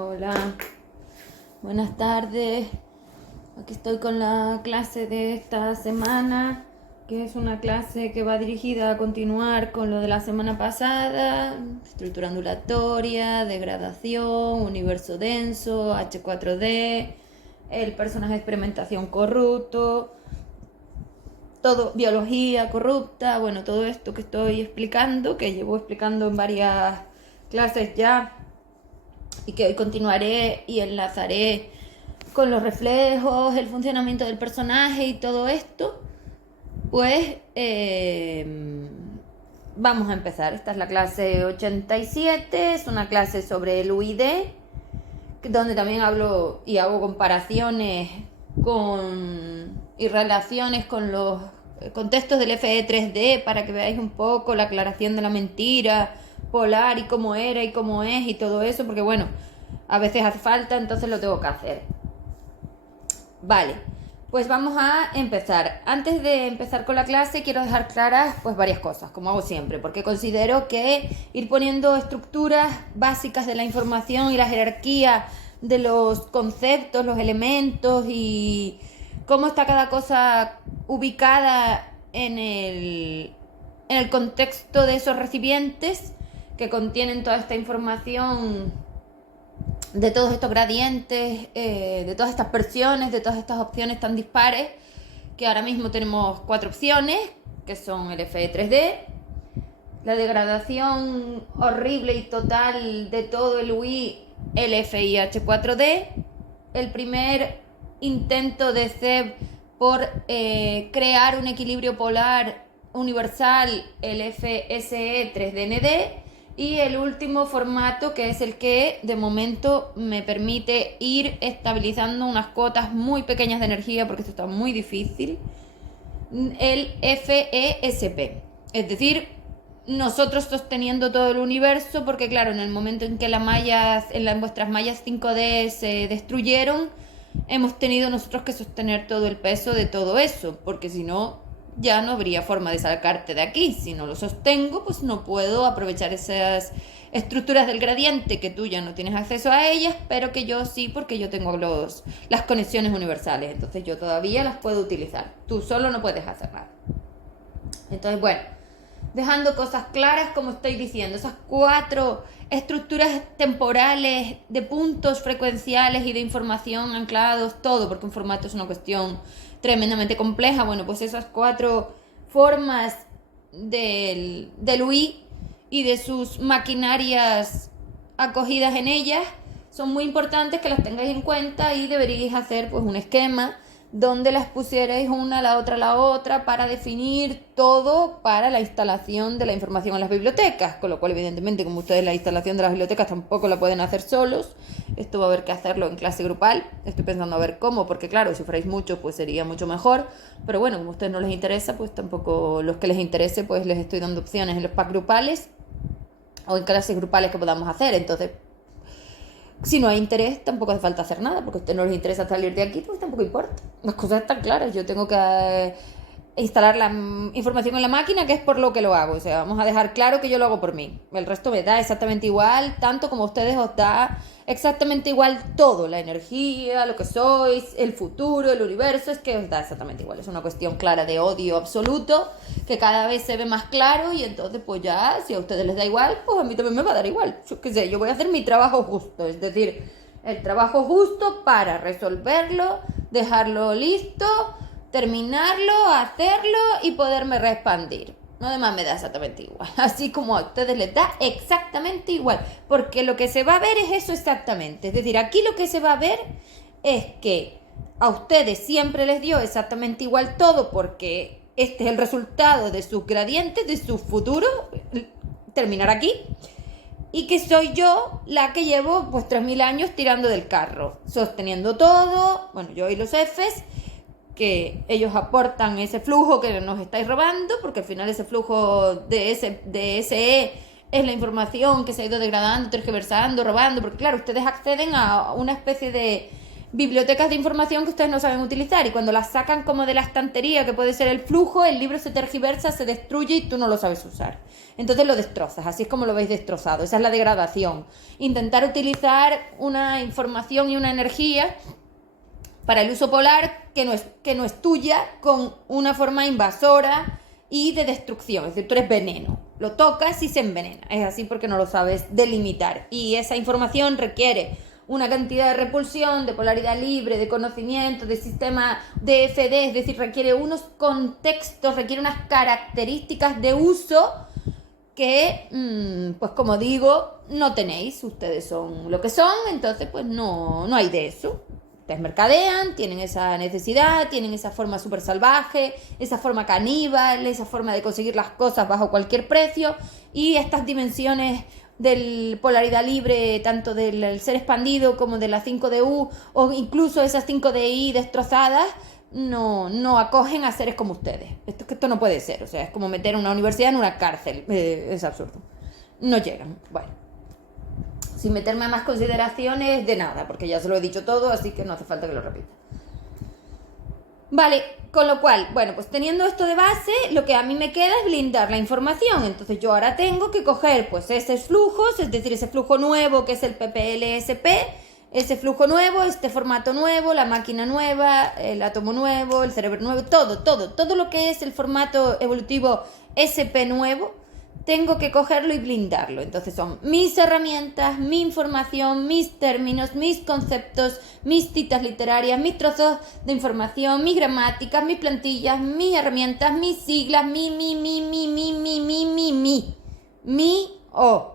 Hola, buenas tardes. Aquí estoy con la clase de esta semana, que es una clase que va dirigida a continuar con lo de la semana pasada: estructura ondulatoria, degradación, universo denso, H4D, el personaje de experimentación corrupto, todo, biología corrupta, bueno, todo esto que estoy explicando, que llevo explicando en varias clases ya, y que hoy continuaré y enlazaré con los reflejos, el funcionamiento del personaje y todo esto. Pues vamos a empezar. Esta es la clase 87, es una clase sobre el UID, donde también hablo y hago comparaciones y relaciones con los contextos del FE3D para que veáis un poco la aclaración de la mentira polar y cómo era y cómo es y todo eso, porque bueno, a veces hace falta, entonces lo tengo que hacer. Vale, pues vamos a empezar. Antes de empezar con la clase quiero dejar claras pues varias cosas, como hago siempre, porque considero que ir poniendo estructuras básicas de la información y la jerarquía de los conceptos, los elementos y cómo está cada cosa ubicada en el contexto de esos recipientes que contienen toda esta información, de todos estos gradientes, de todas estas presiones, de todas estas opciones tan dispares, que ahora mismo tenemos 4 opciones, que son el FE3D, la degradación horrible y total de todo el UI, el FIH4D, el primer intento de CEB por crear un equilibrio polar universal, el FSE3DND, y el último formato, que es el que de momento me permite ir estabilizando unas cuotas muy pequeñas de energía, porque esto está muy difícil, el FESP. Es decir, nosotros sosteniendo todo el universo, porque claro, en el momento en que en vuestras mallas 5D se destruyeron, hemos tenido nosotros que sostener todo el peso de todo eso, porque si no, ya no habría forma de sacarte de aquí. Si no lo sostengo, pues no puedo aprovechar esas estructuras del gradiente, que tú ya no tienes acceso a ellas, pero que yo sí, porque yo tengo las conexiones universales. Entonces yo todavía las puedo utilizar. Tú solo no puedes hacer nada. Entonces, bueno, dejando cosas claras, como estoy diciendo, esas 4 estructuras temporales de puntos frecuenciales y de información anclados, todo, porque un formato es una cuestión tremendamente compleja. Bueno, pues esas 4 formas del UI y de sus maquinarias acogidas en ellas son muy importantes, que las tengáis en cuenta, y deberíais hacer pues un esquema donde las pusierais una a la otra para definir todo para la instalación de la información en las bibliotecas, con lo cual evidentemente, como ustedes la instalación de las bibliotecas tampoco la pueden hacer solos, esto va a haber que hacerlo en clase grupal. Estoy pensando a ver cómo, porque claro, si fuerais muchos pues sería mucho mejor, pero bueno, como a ustedes no les interesa, pues tampoco, los que les interese pues les estoy dando opciones en los packs grupales o en clases grupales que podamos hacer. Entonces, si no hay interés, tampoco hace falta hacer nada, porque a ustedes no les interesa salir de aquí, pues tampoco importa. Las cosas están claras. Yo tengo que instalar la información en la máquina, que es por lo que lo hago. O sea, vamos a dejar claro que yo lo hago por mí. El resto me da exactamente igual, tanto como a ustedes os da exactamente igual todo. La energía, lo que sois, el futuro, el universo, es que os da exactamente igual. Es una cuestión clara de odio absoluto, que cada vez se ve más claro, y entonces pues ya, si a ustedes les da igual, pues a mí también me va a dar igual. Yo qué sé, yo voy a hacer mi trabajo justo, es decir, el trabajo justo para resolverlo, dejarlo listo, terminarlo, hacerlo y poderme reexpandir. No, demás me da exactamente igual, así como a ustedes les da exactamente igual, porque lo que se va a ver es eso exactamente. Es decir, aquí lo que se va a ver es que a ustedes siempre les dio exactamente igual todo, porque este es el resultado de sus gradientes, de su futuro, terminar aquí, y que soy yo la que llevo pues 3000 años tirando del carro, sosteniendo todo, bueno, yo y los Fs, que ellos aportan ese flujo que nos estáis robando, porque al final ese flujo de SE es la información que se ha ido degradando, tergiversando, robando, porque claro, ustedes acceden a una especie de bibliotecas de información que ustedes no saben utilizar, y cuando las sacan como de la estantería, que puede ser el flujo, el libro se tergiversa, se destruye y tú no lo sabes usar. Entonces lo destrozas, así es como lo veis destrozado. Esa es la degradación. Intentar utilizar una información y una energía para el uso polar que no es tuya, con una forma invasora y de destrucción. Es decir, tú eres veneno. Lo tocas y se envenena. Es así porque no lo sabes delimitar. Y esa información requiere una cantidad de repulsión, de polaridad libre, de conocimiento, de sistema de FD, es decir, requiere unos contextos, requiere unas características de uso que, pues como digo, no tenéis. Ustedes son lo que son, entonces pues no hay de eso. Ustedes mercadean, tienen esa necesidad, tienen esa forma súper salvaje, esa forma caníbal, esa forma de conseguir las cosas bajo cualquier precio, y estas dimensiones de polaridad libre, tanto del ser expandido como de la 5DU, o incluso esas 5DI destrozadas, no acogen a seres como ustedes. Esto no puede ser, o sea, es como meter una universidad en una cárcel, es absurdo. No llegan. Bueno, sin meterme a más consideraciones de nada, porque ya se lo he dicho todo, así que no hace falta que lo repita. Vale, con lo cual, bueno, pues teniendo esto de base, lo que a mí me queda es blindar la información. Entonces yo ahora tengo que coger pues esos flujos, es decir, ese flujo nuevo que es el PPLSP, ese flujo nuevo, este formato nuevo, la máquina nueva, el átomo nuevo, el cerebro nuevo, todo lo que es el formato evolutivo SP nuevo, tengo que cogerlo y blindarlo. Entonces son mis herramientas, mi información, mis términos, mis conceptos, mis citas literarias, mis trozos de información, mis gramáticas, mis plantillas, mis herramientas, mis siglas, o.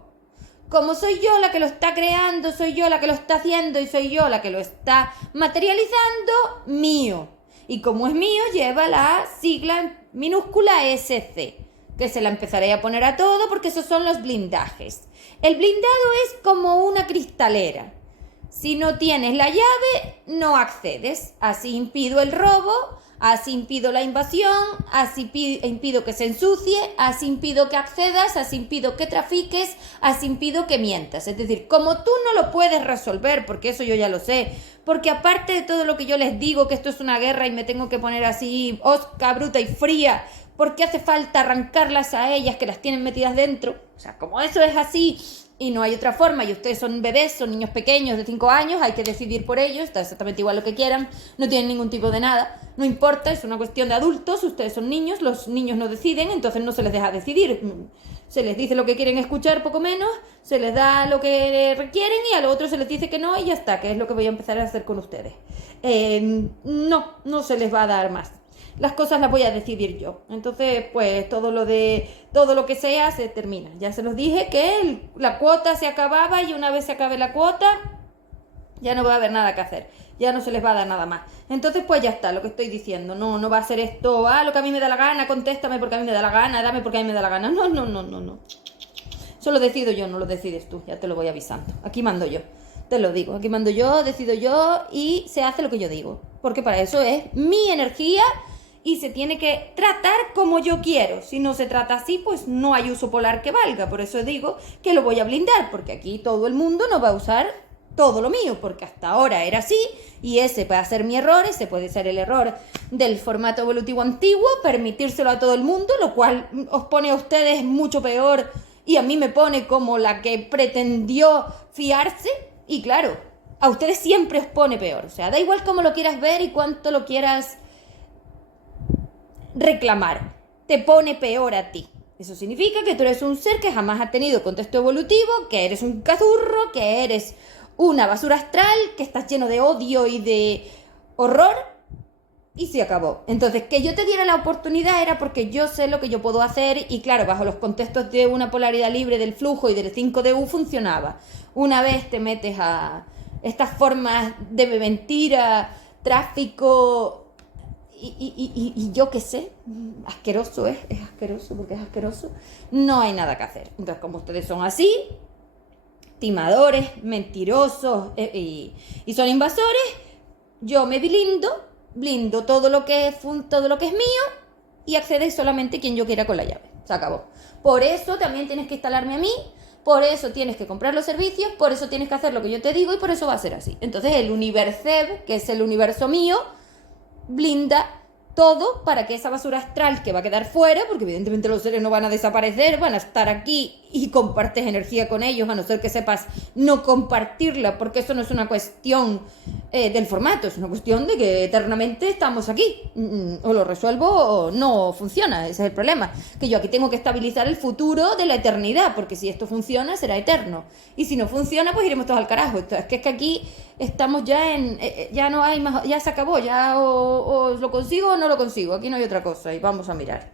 Como soy yo la que lo está creando, soy yo la que lo está haciendo y soy yo la que lo está materializando, mío. Y como es mío, lleva la sigla minúscula SC, que se la empezaré a poner a todo porque esos son los blindajes. El blindado es como una cristalera. Si no tienes la llave, no accedes. Así impido el robo, así impido la invasión, así impido que se ensucie, así impido que accedas, así impido que trafiques, así impido que mientas. Es decir, como tú no lo puedes resolver, porque eso yo ya lo sé, porque aparte de todo lo que yo les digo, que esto es una guerra y me tengo que poner así osca, bruta y fría, porque hace falta arrancarlas a ellas que las tienen metidas dentro. O sea, como eso es así y no hay otra forma, y ustedes son bebés, son niños pequeños de 5 años, hay que decidir por ellos, está exactamente igual lo que quieran, no tienen ningún tipo de nada, no importa, es una cuestión de adultos, ustedes son niños, los niños no deciden, entonces no se les deja decidir. Se les dice lo que quieren escuchar, poco menos, se les da lo que requieren y a lo otro se les dice que no y ya está, que es lo que voy a empezar a hacer con ustedes. No se les va a dar más. Las cosas las voy a decidir yo. Entonces, pues todo lo que sea se termina. Ya se los dije que la cuota se acababa y una vez se acabe la cuota, ya no va a haber nada que hacer. Ya no se les va a dar nada más. Entonces, pues ya está, lo que estoy diciendo. No va a ser esto, lo que a mí me da la gana, contéstame porque a mí me da la gana, dame porque a mí me da la gana. No. Eso lo decido yo, no lo decides tú, ya te lo voy avisando. Aquí mando yo, te lo digo. Aquí mando yo, decido yo y se hace lo que yo digo. Porque para eso es mi energía y se tiene que tratar como yo quiero. Si no se trata así, pues no hay uso polar que valga. Por eso digo que lo voy a blindar, porque aquí todo el mundo no va a usar todo lo mío, porque hasta ahora era así, y ese puede ser mi error, ese puede ser el error del formato evolutivo antiguo, permitírselo a todo el mundo, lo cual os pone a ustedes mucho peor, y a mí me pone como la que pretendió fiarse, y claro, a ustedes siempre os pone peor. O sea, da igual cómo lo quieras ver y cuánto lo quieras reclamar, te pone peor a ti. Eso significa que tú eres un ser que jamás ha tenido contexto evolutivo, que eres un cazurro, que eres una basura astral, que estás lleno de odio y de horror, y se acabó. Entonces, que yo te diera la oportunidad era porque yo sé lo que yo puedo hacer, y claro, bajo los contextos de una polaridad libre del flujo y del 5DU funcionaba. Una vez te metes a estas formas de mentira, tráfico y yo qué sé, asqueroso es asqueroso porque es asqueroso, no hay nada que hacer. Entonces, como ustedes son así, timadores, mentirosos y son invasores, yo me blindo todo lo que es mío, y accede solamente quien yo quiera con la llave. Se acabó. Por eso también tienes que instalarme a mí, por eso tienes que comprar los servicios, por eso tienes que hacer lo que yo te digo y por eso va a ser así. Entonces el Universeb, que es el universo mío, blinda todo para que esa basura astral que va a quedar fuera, porque evidentemente los seres no van a desaparecer, van a estar aquí y compartes energía con ellos, a no ser que sepas no compartirla, porque eso no es una cuestión del formato, es una cuestión de que eternamente estamos aquí. O lo resuelvo o no funciona, ese es el problema, que yo aquí tengo que estabilizar el futuro de la eternidad, porque si esto funciona será eterno, y si no funciona pues iremos todos al carajo. Es que aquí estamos ya ya no hay más, ya se acabó, ya o lo consigo o no lo consigo, aquí no hay otra cosa y vamos a mirar.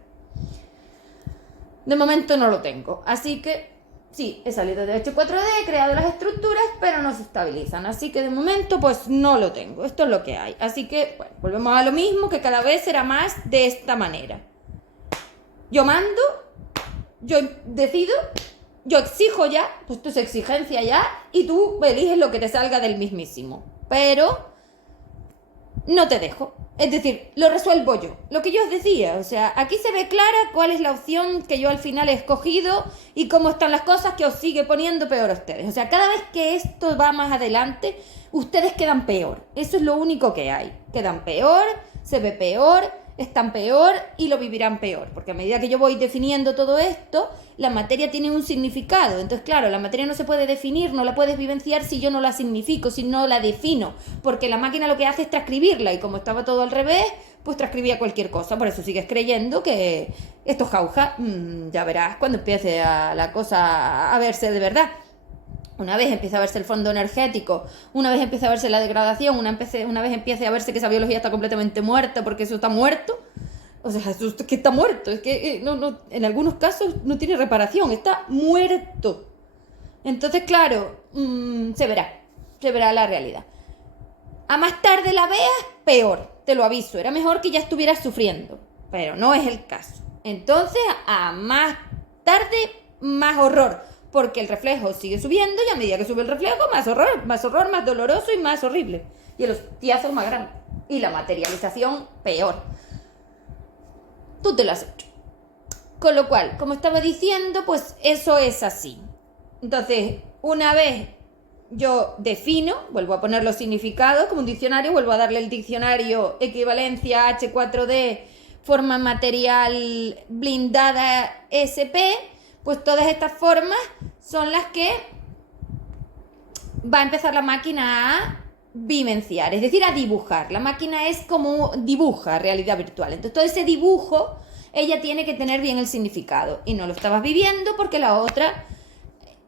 De momento no lo tengo, así que sí, he salido de hecho 4D, he creado las estructuras, pero no se estabilizan, así que de momento pues no lo tengo, esto es lo que hay. Así que, bueno, volvemos a lo mismo, que cada vez será más de esta manera. Yo mando, yo decido, yo exijo ya, pues esto es exigencia ya, y tú eliges lo que te salga del mismísimo, pero no te dejo. Es decir, lo resuelvo yo. Lo que yo os decía, o sea, aquí se ve clara cuál es la opción que yo al final he escogido y cómo están las cosas, que os sigue poniendo peor a ustedes. O sea, cada vez que esto va más adelante, ustedes quedan peor. Eso es lo único que hay. Quedan peor, se ve peor, están peor y lo vivirán peor. Porque a medida que yo voy definiendo todo esto, la materia tiene un significado. Entonces, claro, la materia no se puede definir, no la puedes vivenciar si yo no la significo, si no la defino. Porque la máquina lo que hace es transcribirla, y como estaba todo al revés, pues transcribía cualquier cosa. Por eso sigues creyendo que esto es jauja. Ya verás cuando empiece la cosa a verse de verdad. Una vez empieza a verse el fondo energético, una vez empieza a verse la degradación, una vez empiece a verse que esa biología está completamente muerta porque eso está muerto. O sea, eso es que está muerto, es que no, en algunos casos no tiene reparación, está muerto. Entonces, claro, se verá la realidad. A más tarde la veas, peor, te lo aviso, era mejor que ya estuvieras sufriendo, pero no es el caso. Entonces, a más tarde, más horror, porque el reflejo sigue subiendo y a medida que sube el reflejo, más horror, más doloroso y más horrible. Y el hostiazo más grande. Y la materialización, peor. Tú te lo has hecho. Con lo cual, como estaba diciendo, pues eso es así. Entonces, una vez yo defino, vuelvo a poner los significados como un diccionario, vuelvo a darle el diccionario equivalencia H4D, forma material blindada SP, pues todas estas formas son las que va a empezar la máquina a vivenciar, es decir, a dibujar. La máquina es como dibuja realidad virtual. Entonces todo ese dibujo ella tiene que tener bien el significado, y no lo estabas viviendo porque la otra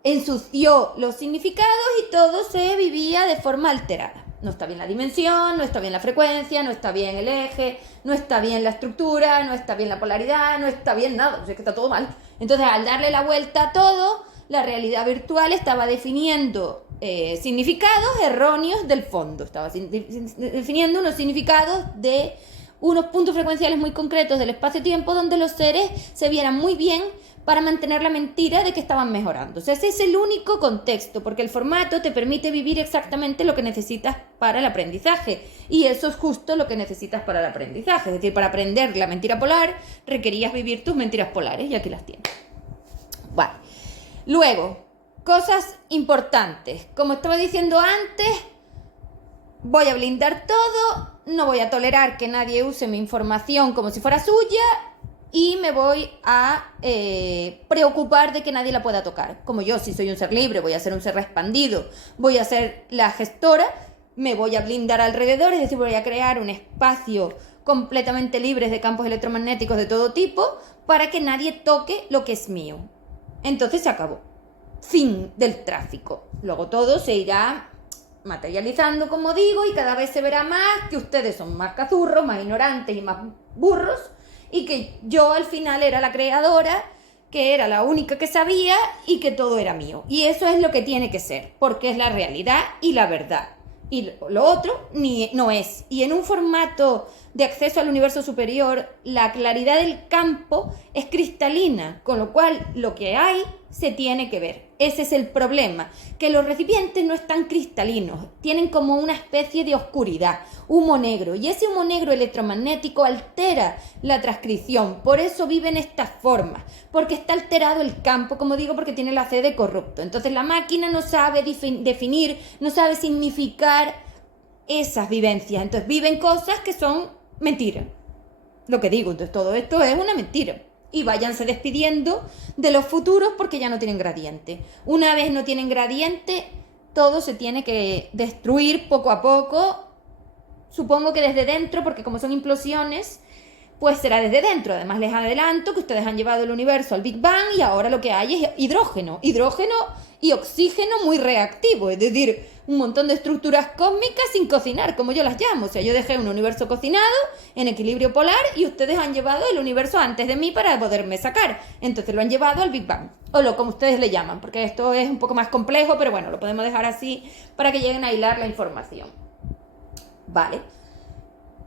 ensució los significados y todo se vivía de forma alterada. No está bien la dimensión, no está bien la frecuencia, no está bien el eje, no está bien la estructura, no está bien la polaridad, no está bien nada, o sea que está todo mal. Entonces, al darle la vuelta a todo, la realidad virtual estaba definiendo significados erróneos del fondo, estaba definiendo unos significados de unos puntos frecuenciales muy concretos del espacio-tiempo donde los seres se vieran muy bien para mantener la mentira de que estaban mejorando. O sea, ese es el único contexto, porque el formato te permite vivir exactamente lo que necesitas para el aprendizaje, y eso es justo lo que necesitas para el aprendizaje. Es decir, para aprender la mentira polar requerías vivir tus mentiras polares, y aquí las tienes. Vale. Luego, cosas importantes. Como estaba diciendo antes, voy a blindar todo, no voy a tolerar que nadie use mi información como si fuera suya, y me voy a preocupar de que nadie la pueda tocar. Como yo, si soy un ser libre, voy a ser un ser expandido, voy a ser la gestora, me voy a blindar alrededor, es decir, voy a crear un espacio completamente libre de campos electromagnéticos de todo tipo para que nadie toque lo que es mío. Entonces se acabó. Fin del tráfico. Luego todo se irá materializando, como digo, y cada vez se verá más que ustedes son más cazurros, más ignorantes y más burros, y que yo al final era la creadora, que era la única que sabía y que todo era mío. Y eso es lo que tiene que ser, porque es la realidad y la verdad. Y lo otro no es. Y en un formato de acceso al universo superior, la claridad del campo es cristalina, con lo cual lo que hay se tiene que ver. Ese es el problema, que los recipientes no están cristalinos, tienen como una especie de oscuridad, humo negro, y ese humo negro electromagnético altera la transcripción, por eso viven estas formas, porque está alterado el campo, como digo, porque tiene la C de corrupto. Entonces la máquina no sabe definir, no sabe significar esas vivencias, entonces viven cosas que son mentiras. Lo que digo, entonces todo esto es una mentira. Y váyanse despidiendo de los futuros porque ya no tienen gradiente. Una vez no tienen gradiente, todo se tiene que destruir poco a poco. Supongo que desde dentro, porque como son implosiones, pues será desde dentro. Además les adelanto que ustedes han llevado el universo al Big Bang y ahora lo que hay es hidrógeno y oxígeno muy reactivo, es decir, un montón de estructuras cósmicas sin cocinar, como yo las llamo. O sea, yo dejé un universo cocinado en equilibrio polar y ustedes han llevado el universo antes de mí para poderme sacar. Entonces lo han llevado al Big Bang, o lo como ustedes le llaman, porque esto es un poco más complejo, pero bueno, lo podemos dejar así para que lleguen a hilar la información. Vale.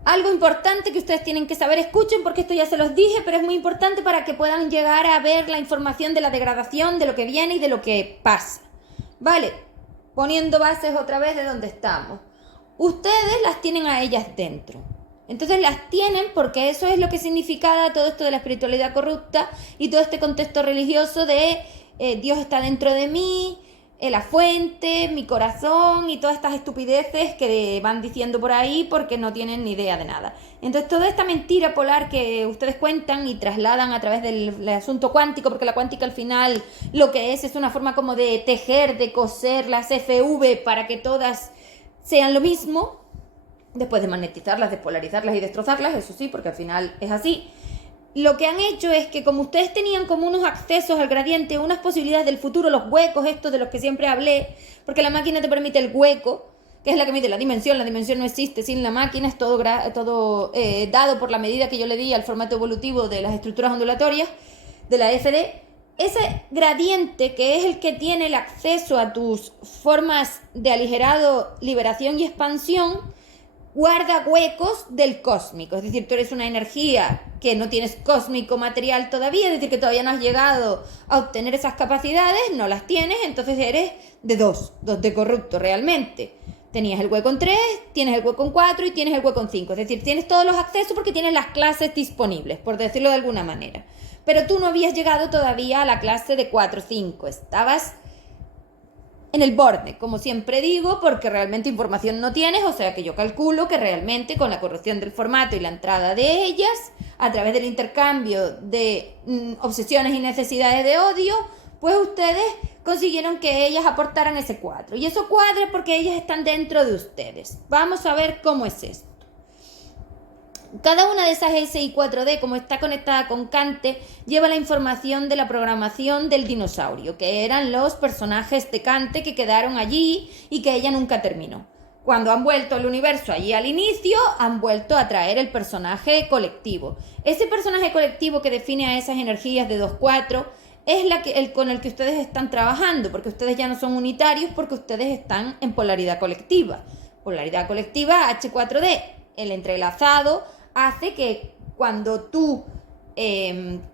Algo importante que ustedes tienen que saber, escuchen porque esto ya se los dije, pero es muy importante para que puedan llegar a ver la información de la degradación, de lo que viene y de lo que pasa. Vale, poniendo bases otra vez de donde estamos. Ustedes las tienen a ellas dentro. Entonces las tienen porque eso es lo que significa todo esto de la espiritualidad corrupta y todo este contexto religioso de Dios está dentro de mí, la fuente, mi corazón y todas estas estupideces que van diciendo por ahí porque no tienen ni idea de nada. Entonces toda esta mentira polar que ustedes cuentan y trasladan a través del asunto cuántico, porque la cuántica al final lo que es una forma como de tejer, de coser las FV para que todas sean lo mismo, después de magnetizarlas, despolarizarlas y destrozarlas, eso sí, porque al final es así. Lo que han hecho es que como ustedes tenían como unos accesos al gradiente, unas posibilidades del futuro, los huecos estos de los que siempre hablé, porque la máquina te permite el hueco, que es la que mide la dimensión no existe sin la máquina, es todo dado por la medida que yo le di al formato evolutivo de las estructuras ondulatorias, de la FD. Ese gradiente que es el que tiene el acceso a tus formas de aligerado, liberación y expansión, guarda huecos del cósmico, es decir, tú eres una energía que no tienes cósmico material todavía, es decir, que todavía no has llegado a obtener esas capacidades, no las tienes, entonces eres de 2 de corrupto realmente. Tenías el hueco en 3, tienes el hueco en 4 y tienes el hueco en 5, es decir, tienes todos los accesos porque tienes las clases disponibles, por decirlo de alguna manera. Pero tú no habías llegado todavía a la clase de 4-5, estabas en el borde, como siempre digo, porque realmente información no tienes, o sea que yo calculo que realmente con la corrección del formato y la entrada de ellas, a través del intercambio de obsesiones y necesidades de odio, pues ustedes consiguieron que ellas aportaran ese 4. Y eso cuadra porque ellas están dentro de ustedes. Vamos a ver cómo es esto. Cada una de esas S y 4D, como está conectada con Cante, lleva la información de la programación del dinosaurio, que eran los personajes de Cante que quedaron allí y que ella nunca terminó. Cuando han vuelto al universo allí al inicio, han vuelto a traer el personaje colectivo. Ese personaje colectivo que define a esas energías de 2-4 es el con el que ustedes están trabajando, porque ustedes ya no son unitarios, porque ustedes están en polaridad colectiva. Polaridad colectiva H4D, el entrelazado hace que cuando tú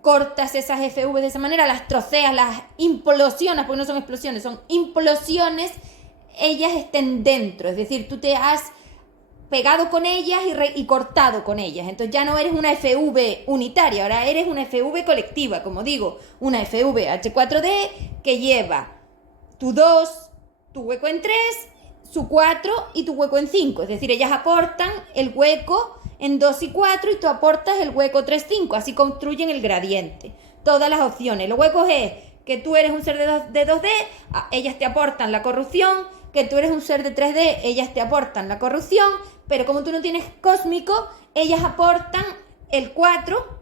cortas esas FV de esa manera, las troceas, las implosionas, porque no son explosiones, son implosiones, ellas estén dentro, es decir, tú te has pegado con ellas y cortado con ellas, entonces ya no eres una FV unitaria, ahora eres una FV colectiva, como digo, una FV H4D que lleva tu 2, tu hueco en 3, su 4 y tu hueco en 5, es decir, ellas aportan el hueco en 2 y 4 y tú aportas el hueco 3, 5, así construyen el gradiente. Todas las opciones. Los huecos es que tú eres un ser de 2D, ellas te aportan la corrupción, que tú eres un ser de 3D, ellas te aportan la corrupción, pero como tú no tienes cósmico, ellas aportan el 4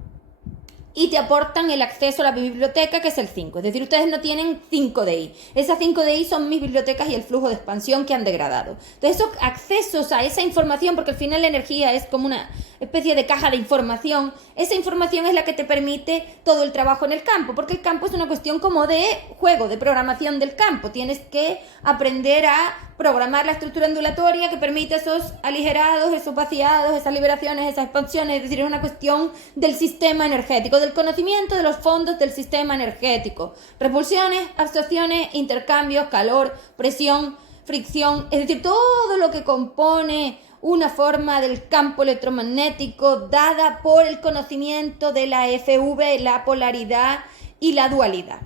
y te aportan el acceso a la biblioteca, que es el 5. Es decir, ustedes no tienen 5 DI. Esas 5 DI son mis bibliotecas y el flujo de expansión que han degradado. Entonces, esos accesos a esa información, porque al final la energía es como una especie de caja de información, esa información es la que te permite todo el trabajo en el campo, porque el campo es una cuestión como de juego, de programación del campo. Tienes que aprender a programar la estructura ondulatoria que permite esos aligerados, esos vaciados, esas liberaciones, esas expansiones. Es decir, es una cuestión del sistema energético, del conocimiento de los fondos del sistema energético. Repulsiones, absorciones, intercambios, calor, presión, fricción, es decir, todo lo que compone una forma del campo electromagnético dada por el conocimiento de la FV, la polaridad y la dualidad.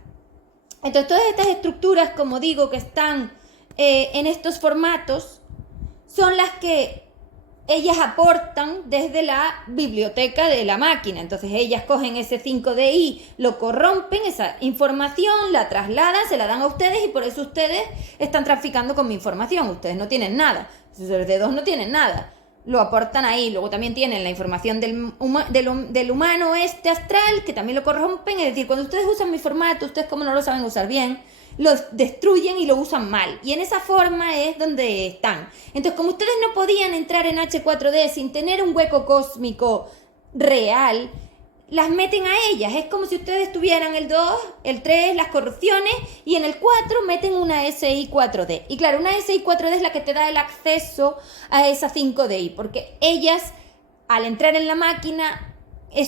Entonces, todas estas estructuras, como digo, que están en estos formatos, son las que ellas aportan desde la biblioteca de la máquina. Entonces ellas cogen ese 5DI, lo corrompen, esa información la trasladan, se la dan a ustedes y por eso ustedes están traficando con mi información. Ustedes no tienen nada, sus D2 no tienen nada, lo aportan ahí. Luego también tienen la información del humano astral, que también lo corrompen. Es decir, cuando ustedes usan mi formato, ustedes como no lo saben usar bien, lo destruyen y lo usan mal. Y en esa forma es donde están. Entonces, como ustedes no podían entrar en H4D sin tener un hueco cósmico real, las meten a ellas. Es como si ustedes tuvieran el 2, el 3, las corrupciones, y en el 4 meten una SI4D. Y claro, una SI4D es la que te da el acceso a esa 5DI, porque ellas, al entrar en la máquina,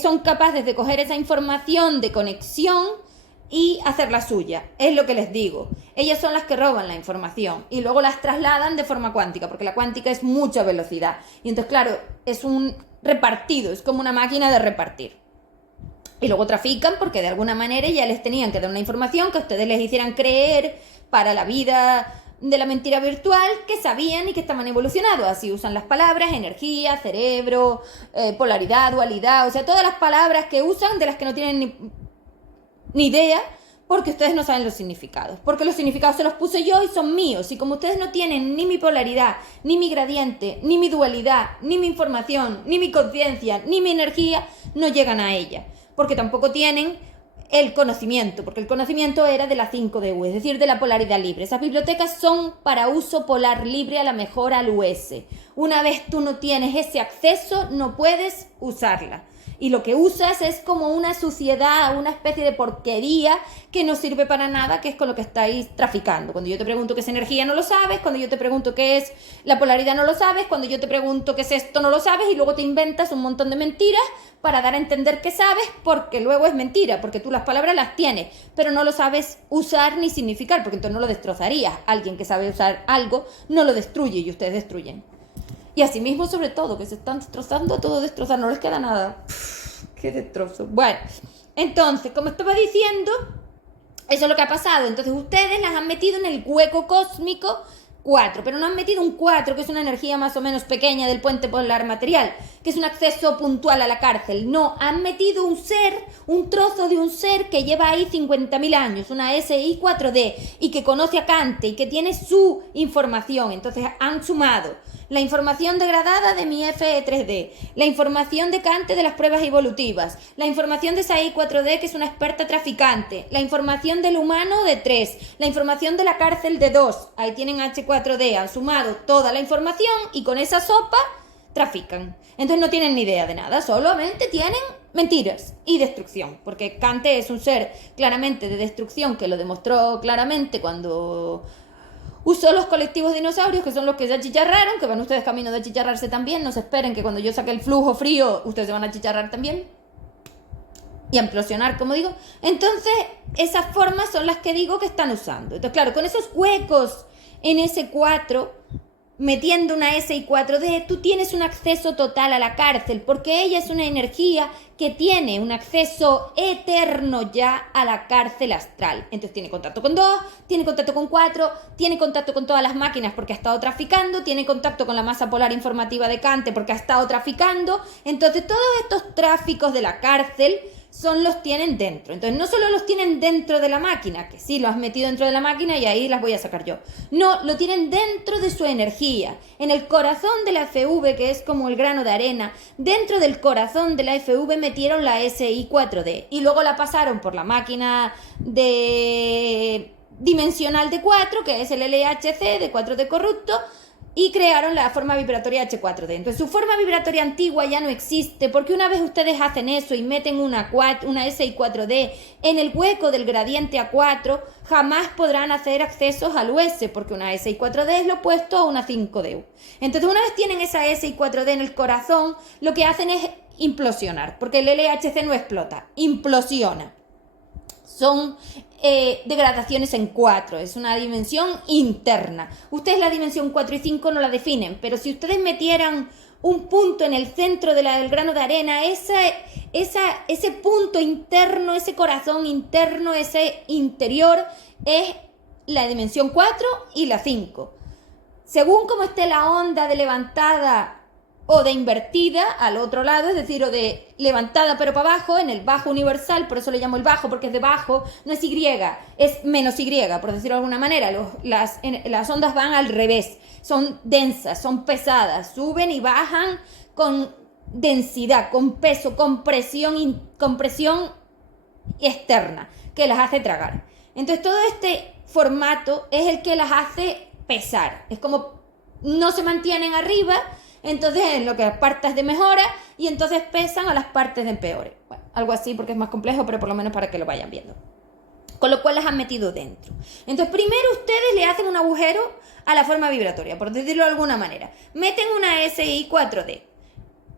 son capaces de coger esa información de conexión y hacer la suya. Es lo que les digo. Ellas son las que roban la información y luego las trasladan de forma cuántica, porque la cuántica es mucha velocidad. Y entonces, claro, es un repartido, es como una máquina de repartir. Y luego trafican porque de alguna manera ya les tenían que dar una información que a ustedes les hicieran creer para la vida de la mentira virtual, que sabían y que estaban evolucionados. Así usan las palabras energía, cerebro, polaridad, dualidad, o sea, todas las palabras que usan de las que no tienen ni idea, porque ustedes no saben los significados, porque los significados se los puse yo y son míos, y como ustedes no tienen ni mi polaridad, ni mi gradiente, ni mi dualidad, ni mi información, ni mi conciencia, ni mi energía, no llegan a ella, porque tampoco tienen el conocimiento, porque el conocimiento era de la 5DU, es decir, de la polaridad libre. Esas bibliotecas son para uso polar libre, a la mejor al US. Una vez tú no tienes ese acceso, no puedes usarla. Y lo que usas es como una suciedad, una especie de porquería que no sirve para nada, que es con lo que estáis traficando. Cuando yo te pregunto qué es energía, no lo sabes. Cuando yo te pregunto qué es la polaridad, no lo sabes. Cuando yo te pregunto qué es esto, no lo sabes. Y luego te inventas un montón de mentiras para dar a entender que sabes, porque luego es mentira, porque tú las palabras las tienes, pero no lo sabes usar ni significar, porque entonces no lo destrozarías. Alguien que sabe usar algo no lo destruye y ustedes destruyen. Y asimismo, sobre todo, que se están destrozando, todo destrozar, no les queda nada. Qué destrozo. Bueno, entonces, como estaba diciendo, eso es lo que ha pasado. Entonces, ustedes las han metido en el hueco cósmico 4, pero no han metido un 4, que es una energía más o menos pequeña del puente polar material, que es un acceso puntual a la cárcel. No, han metido un ser, un trozo de un ser que lleva ahí 50.000 años, una SI4D, y que conoce a Kant y que tiene su información. Entonces, han sumado la información degradada de mi FE3D, la información de Kant de las pruebas evolutivas, la información de SAI4D, que es una experta traficante, la información del humano de 3, la información de la cárcel de 2, ahí tienen H4D, han sumado toda la información y con esa sopa trafican. Entonces no tienen ni idea de nada, solamente tienen mentiras y destrucción, porque Kant es un ser claramente de destrucción, que lo demostró claramente cuando usó los colectivos dinosaurios, que son los que ya chicharraron, que van ustedes camino de achicharrarse también. No se esperen que cuando yo saque el flujo frío, ustedes se van a achicharrar también. Y a implosionar, como digo. Entonces, esas formas son las que digo que están usando. Entonces, claro, con esos huecos en S4, metiendo una SI4D, tú tienes un acceso total a la cárcel, porque ella es una energía que tiene un acceso eterno ya a la cárcel astral. Entonces tiene contacto con 2, tiene contacto con 4, tiene contacto con todas las máquinas porque ha estado traficando, tiene contacto con la masa polar informativa de Kant porque ha estado traficando. Entonces todos estos tráficos de la cárcel los tienen dentro. Entonces no solo los tienen dentro de la máquina, que sí lo has metido dentro de la máquina y ahí las voy a sacar yo. No, lo tienen dentro de su energía, en el corazón de la FV, que es como el grano de arena. Dentro del corazón de la FV metieron la SI4D y luego la pasaron por la máquina dimensional de 4, que es el LHC de 4D corrupto, y crearon la forma vibratoria H4D. Entonces su forma vibratoria antigua ya no existe, porque una vez ustedes hacen eso y meten una SI4D en el hueco del gradiente A4, jamás podrán hacer accesos al US, porque una SI4D es lo opuesto a una 5DU. Entonces una vez tienen esa SI4D en el corazón, lo que hacen es implosionar, porque el LHC no explota, implosiona. Son degradaciones en 4, es una dimensión interna. Ustedes la dimensión 4 y 5 no la definen, pero si ustedes metieran un punto en el centro del grano de arena, ese punto interno, ese corazón interno, ese interior, es la dimensión 4 y la 5. Según como esté la onda de levantada o de invertida al otro lado, es decir, o de levantada pero para abajo, en el bajo universal, por eso le llamo el bajo, porque es de bajo, no es Y, es menos Y, por decirlo de alguna manera. Las ondas van al revés, son densas, son pesadas, suben y bajan con densidad, con peso, con presión externa, que las hace tragar. Entonces todo este formato es el que las hace pesar, es como no se mantienen arriba. Entonces, en lo que las partes de mejora y entonces pesan a las partes de empeore. Bueno, algo así porque es más complejo, pero por lo menos para que lo vayan viendo. Con lo cual las han metido dentro. Entonces, primero ustedes le hacen un agujero a la forma vibratoria, por decirlo de alguna manera. Meten una SI4D.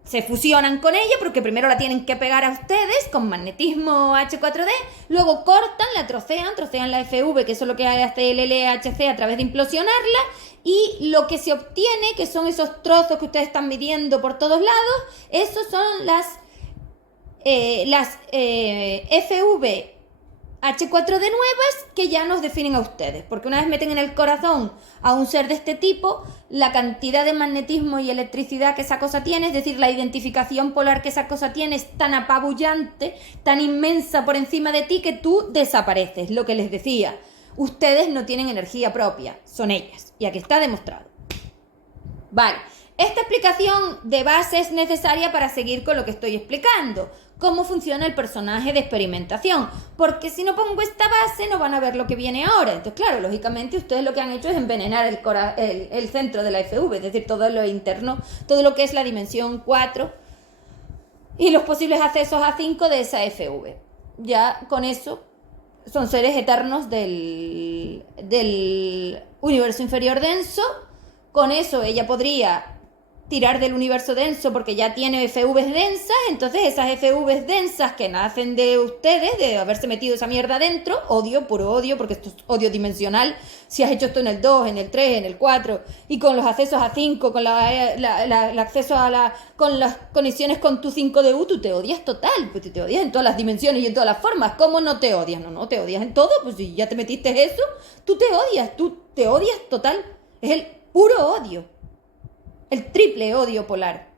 Se fusionan con ella porque primero la tienen que pegar a ustedes con magnetismo H4D, luego cortan, la trocean la FV, que eso es lo que hace el LHC a través de implosionarla, y lo que se obtiene, que son esos trozos que ustedes están midiendo por todos lados, esos son las FV H4D nuevas que ya nos definen a ustedes, porque una vez meten en el corazón a un ser de este tipo, la cantidad de magnetismo y electricidad que esa cosa tiene, es decir, la identificación polar que esa cosa tiene, es tan apabullante, tan inmensa por encima de ti, que tú desapareces. Lo que les decía, ustedes no tienen energía propia, son ellas, y aquí está demostrado. Vale, esta explicación de base es necesaria para seguir con lo que estoy explicando, cómo funciona el personaje de experimentación, porque si no pongo esta base no van a ver lo que viene ahora. Entonces, claro, lógicamente ustedes lo que han hecho es envenenar el centro de la FV, es decir, todo lo interno, todo lo que es la dimensión 4 y los posibles accesos a 5 de esa FV. Ya con eso son seres eternos del universo inferior denso. Con eso ella podría tirar del universo denso porque ya tiene FVs densas. Entonces esas FVs densas que nacen de ustedes, de haberse metido esa mierda dentro, odio, puro odio, porque esto es odio dimensional. Si has hecho esto en el 2, en el 3, en el 4, y con los accesos a 5, con el acceso con las conexiones con tu 5DU, tú te odias total, pues te odias en todas las dimensiones y en todas las formas. ¿Cómo no te odias? No, te odias en todo. Pues si ya te metiste eso, tú te odias total. Es el puro odio. El triple odio polar.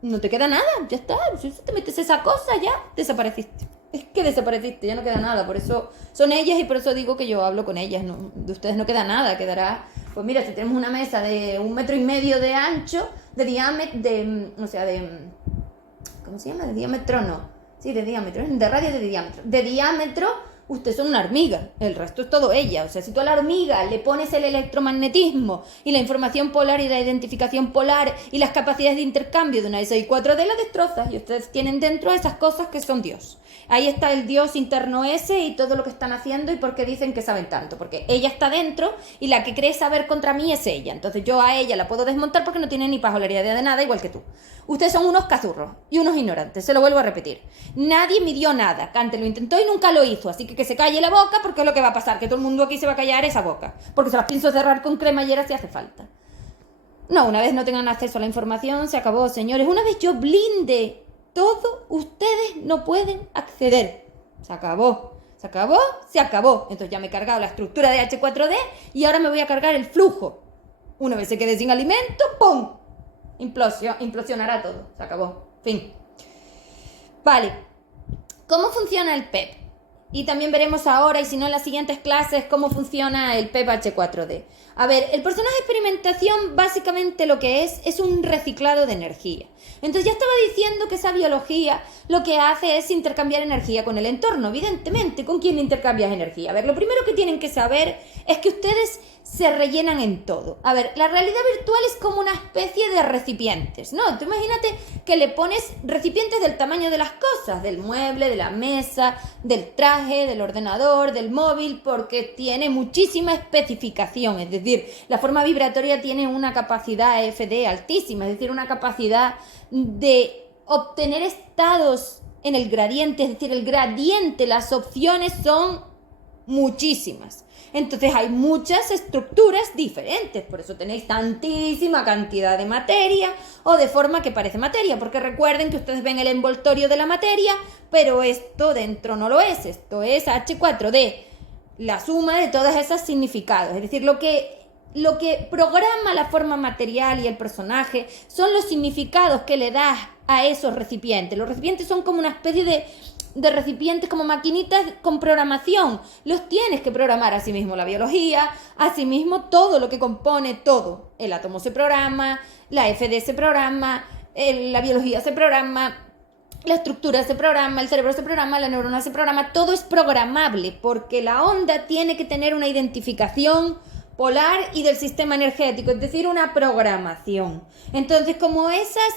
No te queda nada, ya está. Si te metes esa cosa, ya desapareciste. Es que desapareciste, ya no queda nada. Por eso son ellas y por eso digo que yo hablo con ellas. No, de ustedes no queda nada, quedará. Pues mira, si tenemos una mesa de 1,5 metros de ancho, de diámetro, ¿cómo se llama? De diámetro no. Sí, de diámetro, de radio de diámetro. De diámetro, ustedes son una hormiga, el resto es todo ella. O sea, si tú a la hormiga le pones el electromagnetismo y la información polar y la identificación polar y las capacidades de intercambio de una SI4D, la destrozas, y ustedes tienen dentro esas cosas que son Dios. Ahí está el Dios interno ese y todo lo que están haciendo y por qué dicen que saben tanto, porque ella está dentro y la que cree saber contra mí es ella. Entonces yo a ella la puedo desmontar porque no tiene ni pajolería de nada, igual que tú. Ustedes son unos cazurros y unos ignorantes, se lo vuelvo a repetir. Nadie midió nada, Kant lo intentó y nunca lo hizo, así que se calle la boca, porque es lo que va a pasar, que todo el mundo aquí se va a callar esa boca, porque se las pienso cerrar con cremallera si hace falta. No, una vez no tengan acceso a la información, se acabó, señores. Una vez yo blinde todo, ustedes no pueden acceder. Se acabó, se acabó, se acabó. Entonces ya me he cargado la estructura de H4D y ahora me voy a cargar el flujo. Una vez se quede sin alimento, ¡pum! Implosionará todo, se acabó, fin. Vale, ¿Cómo funciona el PEP? Y también veremos ahora, y si no en las siguientes clases, cómo funciona el PEP H4D. A ver, el personaje de experimentación básicamente lo que es un reciclado de energía. Entonces ya estaba diciendo que esa biología lo que hace es intercambiar energía con el entorno, evidentemente. ¿Con quién intercambias energía? A ver, lo primero que tienen que saber es que ustedes se rellenan en todo. A ver, la realidad virtual es como una especie de recipientes, ¿no? Tú imagínate que le pones recipientes del tamaño de las cosas, del mueble, de la mesa, del traje, del ordenador, del móvil, porque tiene muchísima especificación, es decir, la forma vibratoria tiene una capacidad EFD altísima, es decir, una capacidad de obtener estados en el gradiente, es decir, el gradiente, las opciones son muchísimas. Entonces hay muchas estructuras diferentes, por eso tenéis tantísima cantidad de materia o de forma que parece materia, porque recuerden que ustedes ven el envoltorio de la materia, pero esto dentro no lo es, esto es H4D, la suma de todos esos significados, es decir, lo que programa la forma material y el personaje son los significados que le das a esos recipientes. Los recipientes son como una especie de recipientes, como maquinitas con programación. Los tienes que programar a sí mismo la biología, a sí mismo todo lo que compone todo. El átomo se programa, la FD se programa, la biología se programa, la estructura se programa, el cerebro se programa, la neurona se programa. Todo es programable porque la onda tiene que tener una identificación polar y del sistema energético, es decir, una programación. Entonces, como esas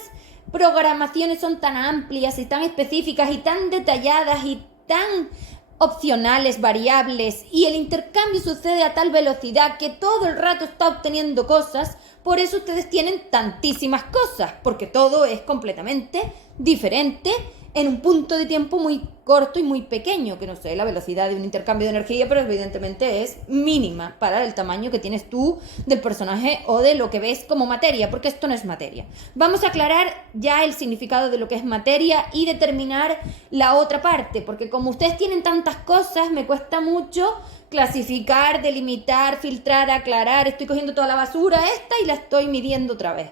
programaciones son tan amplias y tan específicas y tan detalladas y tan opcionales, variables, y el intercambio sucede a tal velocidad que todo el rato está obteniendo cosas, por eso ustedes tienen tantísimas cosas, porque todo es completamente diferente en un punto de tiempo muy corto y muy pequeño, que no sé la velocidad de un intercambio de energía, pero evidentemente es mínima para el tamaño que tienes tú del personaje o de lo que ves como materia, porque esto no es materia. Vamos a aclarar ya el significado de lo que es materia y determinar la otra parte, porque como ustedes tienen tantas cosas, me cuesta mucho clasificar, delimitar, filtrar, aclarar. Estoy cogiendo toda la basura esta y la estoy midiendo otra vez.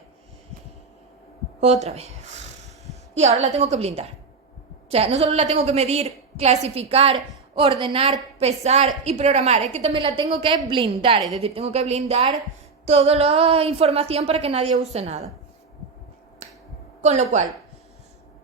Y ahora la tengo que blindar. O sea, no solo la tengo que medir, clasificar, ordenar, pesar y programar, es que también la tengo que blindar, es decir, tengo que blindar toda la información para que nadie use nada. Con lo cual,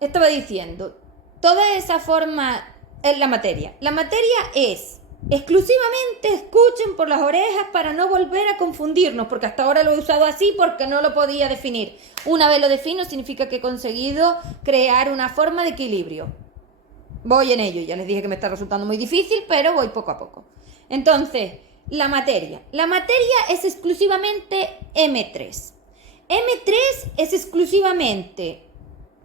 estaba diciendo, toda esa forma es la materia. La materia es exclusivamente, escuchen por las orejas para no volver a confundirnos, porque hasta ahora lo he usado así porque no lo podía definir. Una vez lo defino significa que he conseguido crear una forma de equilibrio. Voy en ello, ya les dije que me está resultando muy difícil, pero voy poco a poco. Entonces, la materia. La materia es exclusivamente M3. M3 es exclusivamente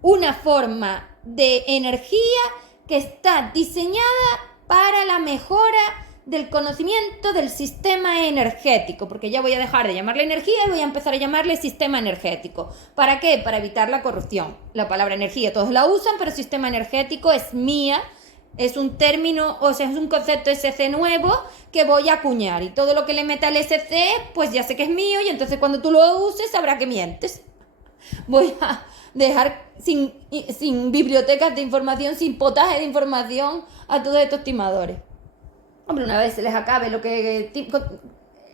una forma de energía que está diseñada para la mejora del conocimiento del sistema energético, porque ya voy a dejar de llamarle energía y voy a empezar a llamarle sistema energético. ¿Para qué? Para evitar la corrupción. La palabra energía todos la usan, pero sistema energético es mía, es un término, o sea, es un concepto SC nuevo que voy a acuñar, y todo lo que le meta el SC, pues ya sé que es mío, y entonces cuando tú lo uses sabrá que mientes. Voy a dejar sin bibliotecas de información, sin potaje de información a todos estos timadores. Hombre, una vez se les acabe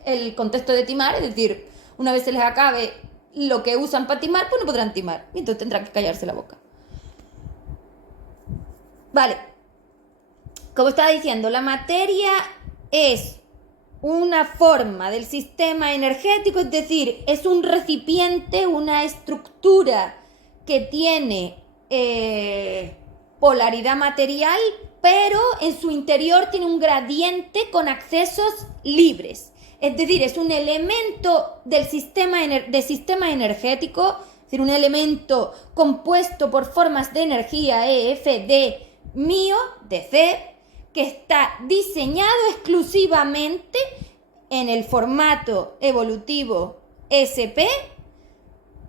el contexto de timar, es decir, una vez se les acabe lo que usan para timar, pues no podrán timar. Y entonces tendrán que callarse la boca. Vale. Como estaba diciendo, la materia es una forma del sistema energético, es decir, es un recipiente, una estructura que tiene polaridad material, pero en su interior tiene un gradiente con accesos libres. Es decir, es un elemento del sistema energético, es decir, un elemento compuesto por formas de energía EF, de mío, de C, que está diseñado exclusivamente en el formato evolutivo SP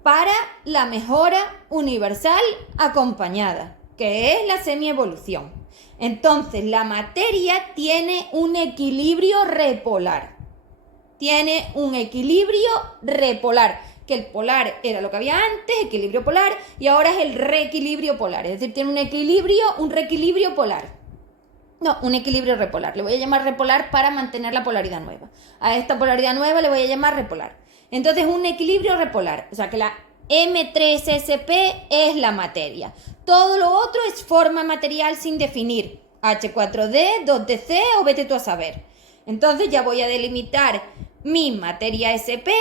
para la mejora universal acompañada, que es la semievolución. Entonces, la materia tiene un equilibrio repolar. que el polar era lo que había antes, equilibrio polar, y ahora es el reequilibrio polar. Es decir, tiene un reequilibrio polar. No, un equilibrio repolar. Le voy a llamar repolar para mantener la polaridad nueva. A esta polaridad nueva le voy a llamar repolar. Entonces, un equilibrio repolar. O sea, que la M3SP es la materia. Todo lo otro es forma material sin definir. H4D, 2DC o vete tú a saber. Entonces, ya voy a delimitar mi materia SP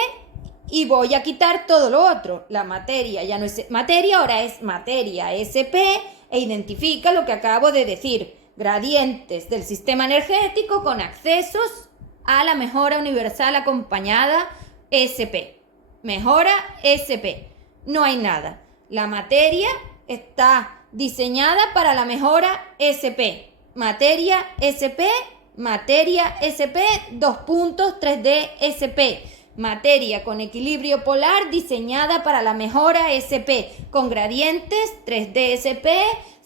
y voy a quitar todo lo otro. La materia ya no es materia, ahora es materia SP e identifica lo que acabo de decir. Gradientes del sistema energético con accesos a la mejora universal acompañada SP. Mejora SP. No hay nada. La materia está diseñada para la mejora SP. Materia SP, 2 puntos, 3D SP. Materia con equilibrio polar diseñada para la mejora SP. Con gradientes 3D SP,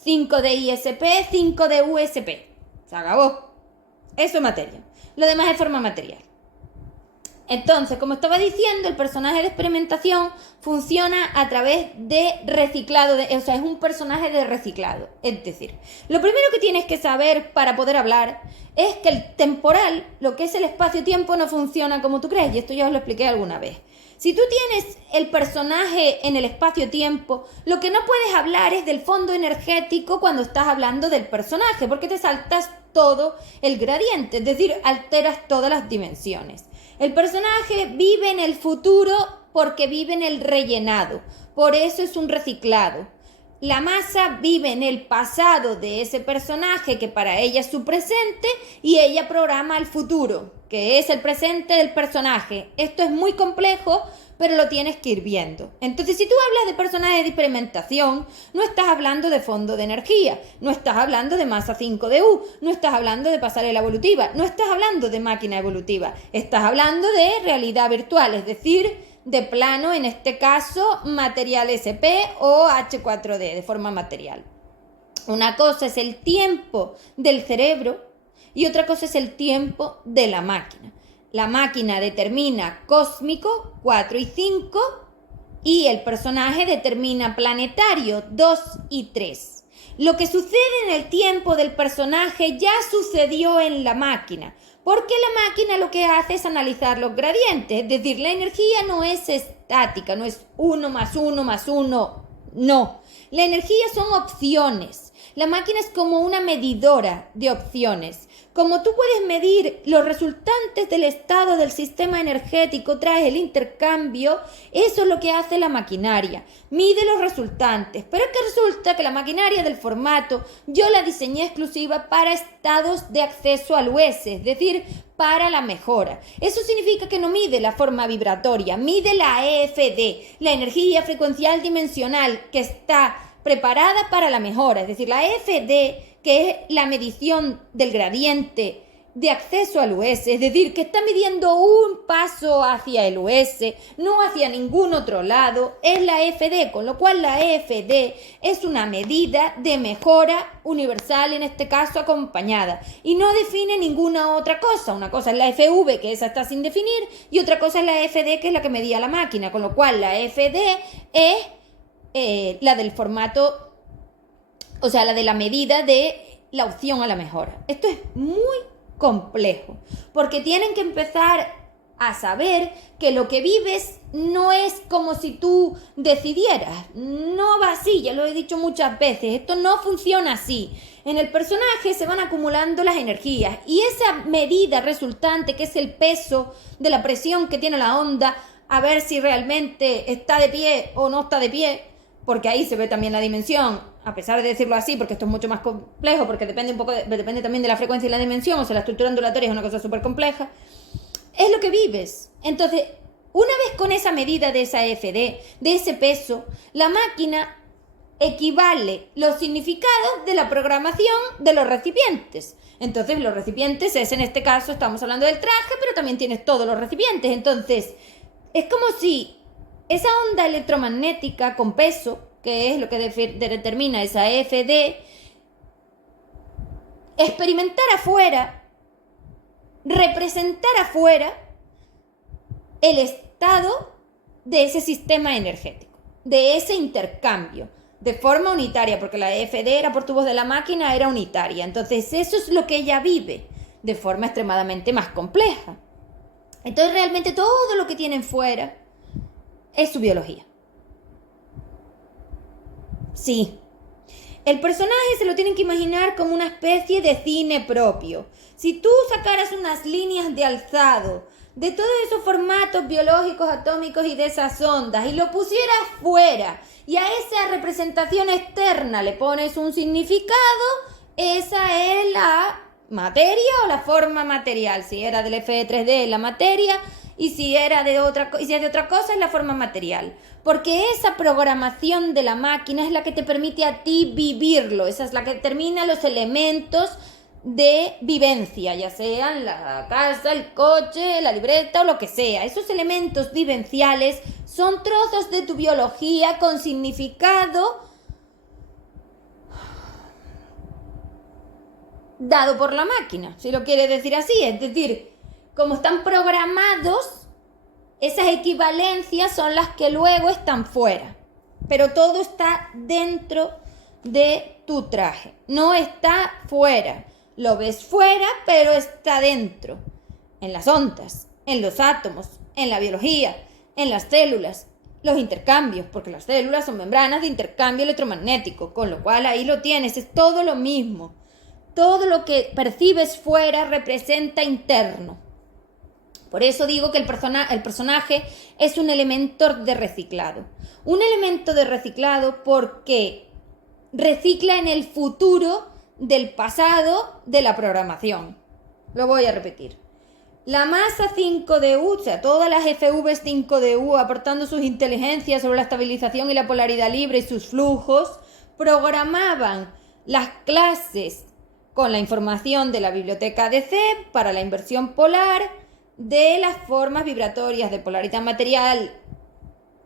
5D ISP, 5D USP. Se acabó. Eso es materia. Lo demás es forma material. Entonces, como estaba diciendo, el personaje de experimentación funciona a través de reciclado, o sea, es un personaje de reciclado. Es decir, lo primero que tienes que saber para poder hablar es que el temporal, lo que es el espacio-tiempo, no funciona como tú crees, y esto ya os lo expliqué alguna vez. Si tú tienes el personaje en el espacio-tiempo, lo que no puedes hablar es del fondo energético cuando estás hablando del personaje, porque te saltas todo el gradiente, es decir, alteras todas las dimensiones. El personaje vive en el futuro porque vive en el rellenado, por eso es un reciclado. La masa vive en el pasado de ese personaje que para ella es su presente y ella programa el futuro, que es el presente del personaje. Esto es muy complejo, pero lo tienes que ir viendo. Entonces, si tú hablas de personajes de experimentación, no estás hablando de fondo de energía, no estás hablando de masa 5DU, no estás hablando de pasarela evolutiva, no estás hablando de máquina evolutiva, estás hablando de realidad virtual, es decir, de plano, en este caso, material SP o H4D, de forma material. Una cosa es el tiempo del cerebro y otra cosa es el tiempo de la máquina. La máquina determina cósmico, 4 y 5, y el personaje determina planetario, 2 y 3. Lo que sucede en el tiempo del personaje ya sucedió en la máquina, porque la máquina lo que hace es analizar los gradientes, es decir, la energía no es estática, no es 1 más 1 más 1, no. La energía son opciones. La máquina es como una medidora de opciones. Como tú puedes medir los resultantes del estado del sistema energético tras el intercambio, eso es lo que hace la maquinaria. Mide los resultantes. Pero es que resulta que la maquinaria del formato yo la diseñé exclusiva para estados de acceso al US, es decir, para la mejora. Eso significa que no mide la forma vibratoria, mide la EFD, la energía frecuencial dimensional que está preparada para la mejora, es decir, la EFD, que es la medición del gradiente de acceso al US, es decir, que está midiendo un paso hacia el US, no hacia ningún otro lado, es la EFD, con lo cual la EFD es una medida de mejora universal, en este caso acompañada, y no define ninguna otra cosa. Una cosa es la FV, que esa está sin definir, y otra cosa es la EFD, que es la que medía la máquina, con lo cual la EFD es la del formato, o sea, la de la medida de la opción a la mejora. Esto es muy complejo, porque tienen que empezar a saber que lo que vives no es como si tú decidieras, no va así, ya lo he dicho muchas veces, esto no funciona así. En el personaje se van acumulando las energías y esa medida resultante, que es el peso de la presión que tiene la onda, a ver si realmente está de pie o no está de pie, porque ahí se ve también la dimensión, a pesar de decirlo así, porque esto es mucho más complejo, porque depende depende también de la frecuencia y la dimensión, o sea, la estructura ondulatoria es una cosa súper compleja, es lo que vives. Entonces, una vez con esa medida de esa FD, de ese peso, la máquina equivale los significados de la programación de los recipientes. Entonces, los recipientes es, en este caso, estamos hablando del traje, pero también tienes todos los recipientes. Entonces, es como si esa onda electromagnética con peso, que es lo que determina esa FD, experimentar afuera, representar afuera el estado de ese sistema energético, de ese intercambio, de forma unitaria, porque la EFD era por tubos de la máquina, era unitaria. Entonces eso es lo que ella vive, de forma extremadamente más compleja. Entonces realmente todo lo que tienen fuera es su biología. Sí. El personaje se lo tienen que imaginar como una especie de cine propio. Si tú sacaras unas líneas de alzado de todos esos formatos biológicos, atómicos y de esas ondas y lo pusieras fuera y a esa representación externa le pones un significado, esa es la materia o la forma material. Si era del FE3D es la materia y si era de otra, y si es de otra cosa es la forma material. Porque esa programación de la máquina es la que te permite a ti vivirlo, esa es la que determina los elementos de vivencia, ya sean la casa, el coche, la libreta o lo que sea. Esos elementos vivenciales son trozos de tu biología con significado dado por la máquina, si lo quieres decir así. Es decir, como están programados, esas equivalencias son las que luego están fuera. Pero todo está dentro de tu traje, no está fuera. Lo ves fuera, pero está dentro. En las ondas, en los átomos, en la biología, en las células, los intercambios, porque las células son membranas de intercambio electromagnético, con lo cual ahí lo tienes, es todo lo mismo. Todo lo que percibes fuera representa interno. Por eso digo que el personaje es un elemento de reciclado. Un elemento de reciclado porque recicla en el futuro del pasado de la programación. Lo voy a repetir. La masa 5DU, o sea, todas las FVs 5DU aportando sus inteligencias sobre la estabilización y la polaridad libre y sus flujos, programaban las clases con la información de la biblioteca de CEP para la inversión polar de las formas vibratorias de polaridad material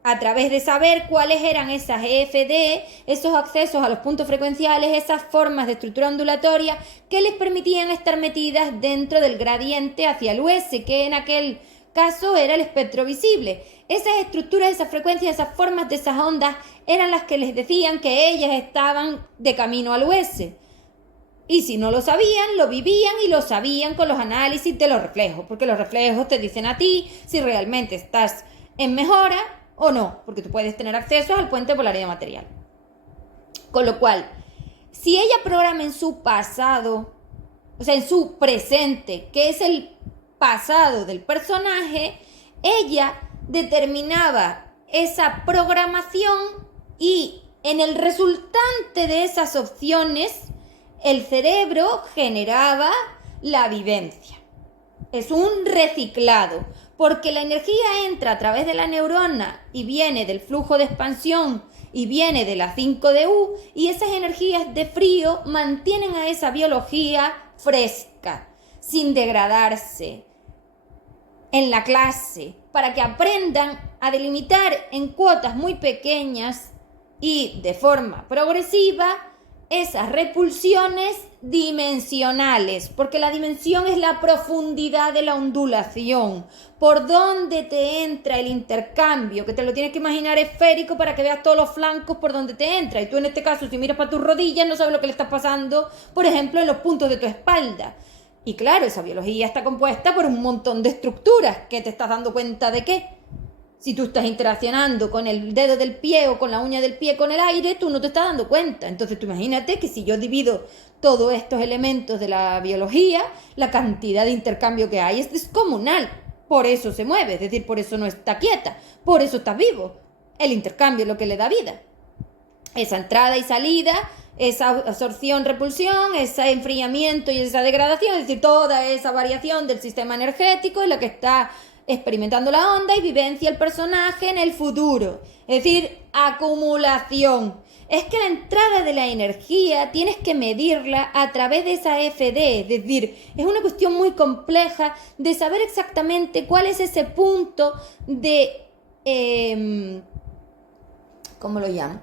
a través de saber cuáles eran esas EFD, esos accesos a los puntos frecuenciales, esas formas de estructura ondulatoria que les permitían estar metidas dentro del gradiente hacia el US, que en aquel caso era el espectro visible. Esas estructuras, esas frecuencias, esas formas de esas ondas eran las que les decían que ellas estaban de camino al US. Y si no lo sabían, lo vivían y lo sabían con los análisis de los reflejos, porque los reflejos te dicen a ti si realmente estás en mejora o no, porque tú puedes tener acceso al puente de polaridad material. Con lo cual, si ella programa en su pasado, o sea, en su presente, que es el pasado del personaje, ella determinaba esa programación y en el resultante de esas opciones, el cerebro generaba la vivencia. Es un reciclado, porque la energía entra a través de la neurona y viene del flujo de expansión y viene de la 5DU, y esas energías de frío mantienen a esa biología fresca, sin degradarse en la clase, para que aprendan a delimitar en cuotas muy pequeñas y de forma progresiva esas repulsiones dimensionales, porque la dimensión es la profundidad de la ondulación, por donde te entra el intercambio, que te lo tienes que imaginar esférico para que veas todos los flancos por donde te entra. Y tú en este caso, si miras para tus rodillas, no sabes lo que le está pasando, por ejemplo, en los puntos de tu espalda. Y claro, esa biología está compuesta por un montón de estructuras que te estás dando cuenta de que si tú estás interaccionando con el dedo del pie o con la uña del pie con el aire, tú no te estás dando cuenta. Entonces tú imagínate que si yo divido todos estos elementos de la biología, la cantidad de intercambio que hay es descomunal. Por eso se mueve, es decir, por eso no está quieta, por eso está vivo. El intercambio es lo que le da vida. Esa entrada y salida, esa absorción, repulsión, ese enfriamiento y esa degradación, es decir, toda esa variación del sistema energético es la que está experimentando la onda y vivencia el personaje en el futuro. Es decir, acumulación. Es que la entrada de la energía tienes que medirla a través de esa FD, es decir, es una cuestión muy compleja de saber exactamente cuál es ese punto de, ¿cómo lo llamo?,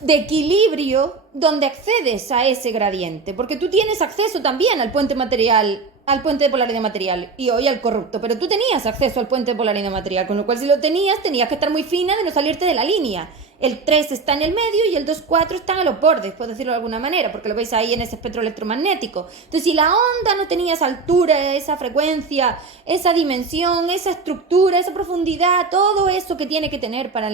de equilibrio donde accedes a ese gradiente, porque tú tienes acceso también al puente material al puente de polaridad material y hoy al corrupto, pero tú tenías acceso al puente de polaridad material, con lo cual si lo tenías que estar muy fina de no salirte de la línea. El 3 está en el medio y el 2, 4 están a los bordes, por decirlo de alguna manera, porque lo veis ahí en ese espectro electromagnético. Entonces, si la onda no tenía esa altura, esa frecuencia, esa dimensión, esa estructura, esa profundidad, todo eso que tiene que tener para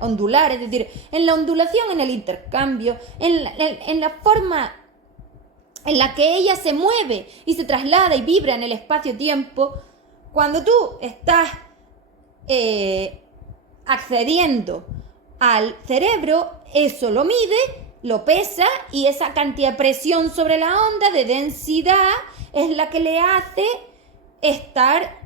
ondular, es decir, en la ondulación, en el intercambio, en la forma en la que ella se mueve y se traslada y vibra en el espacio-tiempo, cuando tú estás accediendo al cerebro, eso lo mide, lo pesa y esa cantidad de presión sobre la onda, de densidad, es la que le hace estar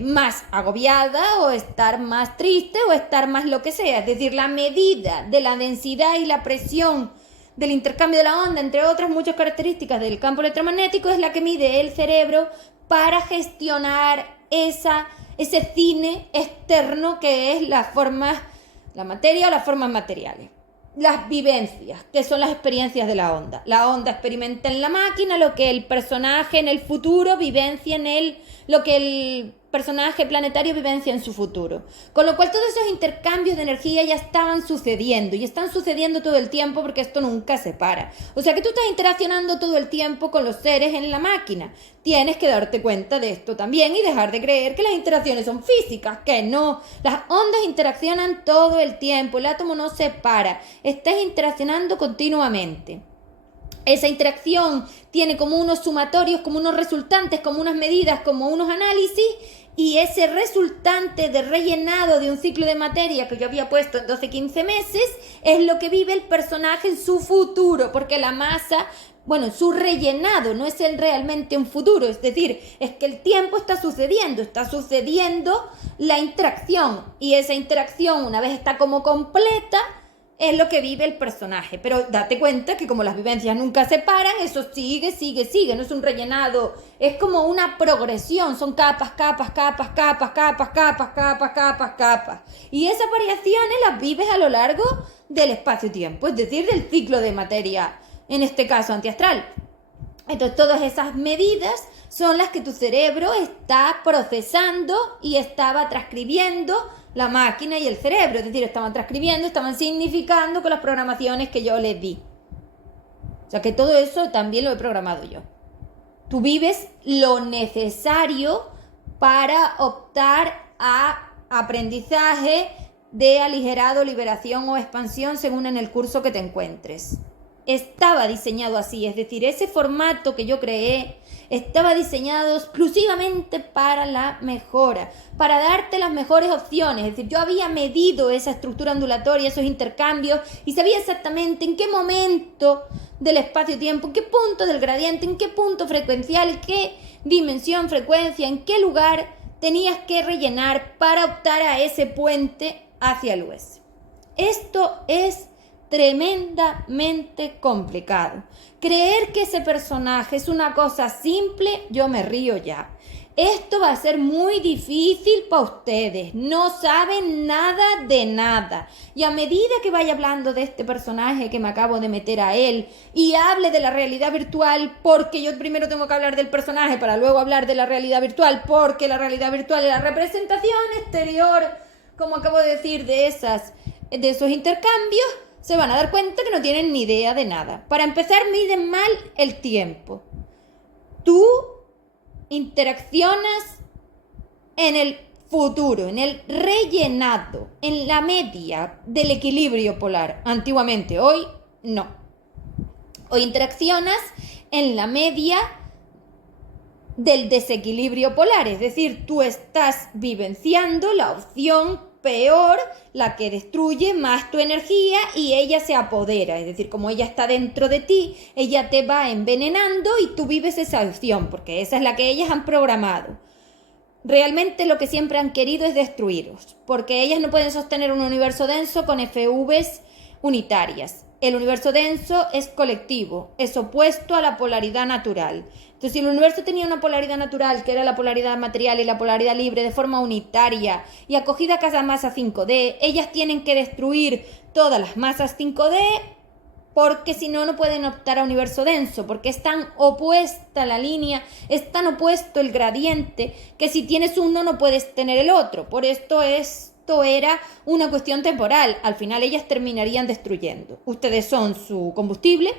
más agobiada o estar más triste o estar más lo que sea. Es decir, la medida de la densidad y la presión del intercambio de la onda, entre otras muchas características del campo electromagnético, es la que mide el cerebro para gestionar ese cine externo que es la materia o las formas materiales. Las vivencias, que son las experiencias de la onda. La onda experimenta en la máquina lo que el personaje en el futuro vivencia lo que el personaje planetario vivencia en su futuro. Con lo cual todos esos intercambios de energía ya estaban sucediendo y están sucediendo todo el tiempo porque esto nunca se para. O sea que tú estás interaccionando todo el tiempo con los seres en la máquina. Tienes que darte cuenta de esto también y dejar de creer que las interacciones son físicas, que no. Las ondas interaccionan todo el tiempo, el átomo no se para, estás interaccionando continuamente. Esa interacción tiene como unos sumatorios, como unos resultantes, como unas medidas, como unos análisis, y ese resultante de rellenado de un ciclo de materia que yo había puesto en 12-15 meses es lo que vive el personaje en su futuro, porque la masa, su rellenado no es realmente un futuro, es decir, es que el tiempo está sucediendo la interacción, y esa interacción, una vez está como completa, es lo que vive el personaje. Pero date cuenta que como las vivencias nunca se paran, eso sigue, no es un rellenado, es como una progresión, son capas. Y esas variaciones las vives a lo largo del espacio-tiempo, es decir, del ciclo de materia, en este caso antiastral. Entonces todas esas medidas son las que tu cerebro está procesando y estaba transcribiendo la máquina y el cerebro, es decir, estaban transcribiendo, estaban significando con las programaciones que yo les di. O sea que todo eso también lo he programado yo. Tú vives lo necesario para optar a aprendizaje de aligerado, liberación o expansión según en el curso que te encuentres. Estaba diseñado así, es decir, ese formato que yo creé estaba diseñado exclusivamente para la mejora, para darte las mejores opciones. Es decir, yo había medido esa estructura ondulatoria, esos intercambios, y sabía exactamente en qué momento del espacio-tiempo, en qué punto del gradiente, en qué punto frecuencial, qué dimensión, frecuencia, en qué lugar tenías que rellenar para optar a ese puente hacia el US. Esto es tremendamente complicado. Creer que ese personaje es una cosa simple, yo me río ya. Esto va a ser muy difícil para ustedes. No saben nada de nada. Y a medida que vaya hablando de este personaje que me acabo de meter a él y hable de la realidad virtual, porque yo primero tengo que hablar del personaje para luego hablar de la realidad virtual, porque la realidad virtual es la representación exterior, como acabo de decir, de esos intercambios, se van a dar cuenta que no tienen ni idea de nada. Para empezar, miden mal el tiempo. Tú interaccionas en el futuro, en el rellenado, en la media del equilibrio polar. Antiguamente, hoy no. Hoy interaccionas en la media del desequilibrio polar, es decir, tú estás vivenciando la opción peor, la que destruye más tu energía y ella se apodera, es decir, como ella está dentro de ti, ella te va envenenando y tú vives esa opción, porque esa es la que ellas han programado. Realmente lo que siempre han querido es destruiros, porque ellas no pueden sostener un universo denso con FVs unitarias. El universo denso es colectivo, es opuesto a la polaridad natural. Entonces, si el universo tenía una polaridad natural, que era la polaridad material y la polaridad libre de forma unitaria y acogida a cada masa 5D, ellas tienen que destruir todas las masas 5D porque si no, no pueden optar a universo denso, porque es tan opuesta la línea, es tan opuesto el gradiente, que si tienes uno no puedes tener el otro. Por esto era una cuestión temporal. Al final ellas terminarían destruyendo. Ustedes son su combustible,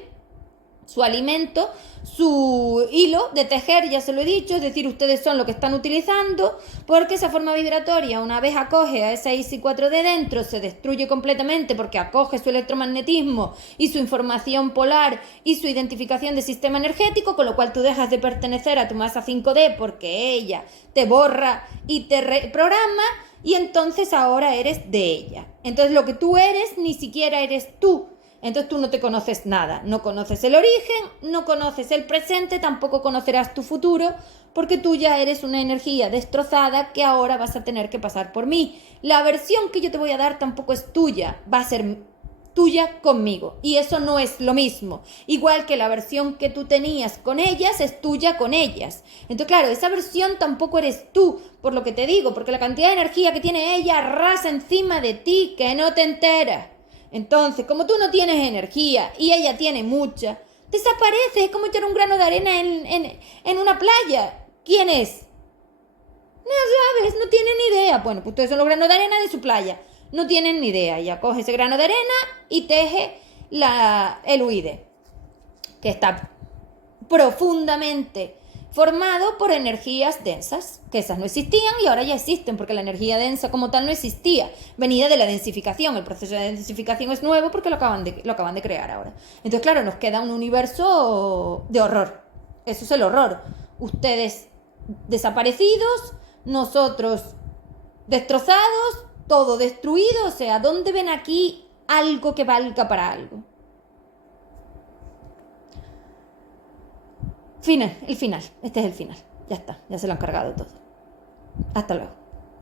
su alimento, su hilo de tejer, ya se lo he dicho, es decir, ustedes son lo que están utilizando, porque esa forma vibratoria, una vez acoge a esa IC4 de dentro, se destruye completamente porque acoge su electromagnetismo y su información polar y su identificación de sistema energético, con lo cual tú dejas de pertenecer a tu masa 5D porque ella te borra y te reprograma, y entonces ahora eres de ella. Entonces lo que tú eres ni siquiera eres tú. Entonces tú no te conoces nada, no conoces el origen, no conoces el presente, tampoco conocerás tu futuro, porque tú ya eres una energía destrozada que ahora vas a tener que pasar por mí. La versión que yo te voy a dar tampoco es tuya, va a ser tuya conmigo, y eso no es lo mismo. Igual que la versión que tú tenías con ellas es tuya con ellas. Entonces, claro, esa versión tampoco eres tú, por lo que te digo, porque la cantidad de energía que tiene ella arrasa encima de ti que no te enteras. Entonces, como tú no tienes energía y ella tiene mucha, desaparece. Es como echar un grano de arena en una playa. ¿Quién es? No sabes, no tienen ni idea. Bueno, pues ustedes son los granos de arena de su playa. No tienen ni idea. Ella coge ese grano de arena y teje el huide, que está profundamente formado por energías densas, que esas no existían y ahora ya existen, porque la energía densa como tal no existía, venía de la densificación. El proceso de densificación es nuevo porque lo acaban de crear ahora. Entonces, claro, nos queda un universo de horror. Eso es el horror. Ustedes desaparecidos, nosotros destrozados, todo destruido. O sea, ¿dónde ven aquí algo que valga para algo? El final. Este es el final. Ya está, ya se lo han cargado todo. Hasta luego.